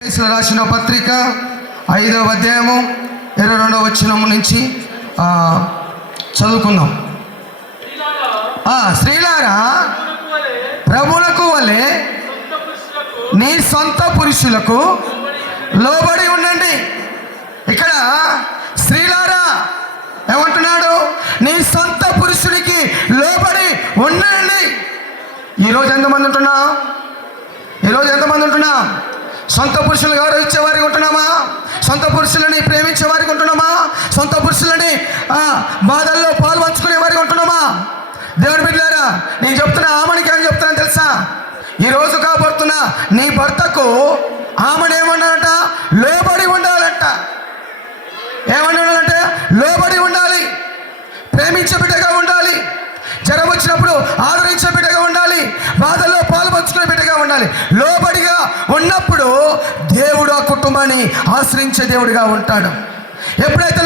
రాసిన పత్రిక 5వ అధ్యాయము 22వ వచనం నుంచి చదువుకుందాం. స్త్రీలారా ప్రభువులకు వలె నీ సొంత పురుషులకు లోబడి ఉండండి. ఇక్కడ స్త్రీలారా ఏమంటున్నాడు? నీ సొంత పురుషుడికి లోబడి ఉండండి. ఈరోజు ఎంతమంది ఉంటున్నాం? సొంత పురుషులు గౌరవించే వారికి ఉంటున్నామా? సొంత పురుషులని ప్రేమించే వారికి ఉంటున్నామా? సొంత పురుషులని బాధల్లో పాలు పంచుకునే వారికి ఉంటున్నామా? దేవుడి బిడ్డలారా, నేను చెప్తున్నా ఆమెనికి ఏం చెప్తున్నాను తెలుసా? ఈరోజు కాబోతున్న నీ భర్తకు ఆమెను ఏమన్నాడంట? లోబడి ఉండాలంట. ఏమన్నాడంటే లోబడి ఉండాలి, ప్రేమించే బిడ్డగా ఉండాలి, జ్వరం వచ్చినప్పుడు ఆదరించే బిడ్డగా ఉండాలి, బాధల్లో పాలు పంచుకునే బిడ్డగా ఉండాలి. లోబడిగా ఉన్నప్పుడు దేవుడు ఆ కుటుంబాన్ని ఆశ్రయించే దేవుడిగా ఉంటాడు. ఎప్పుడైతే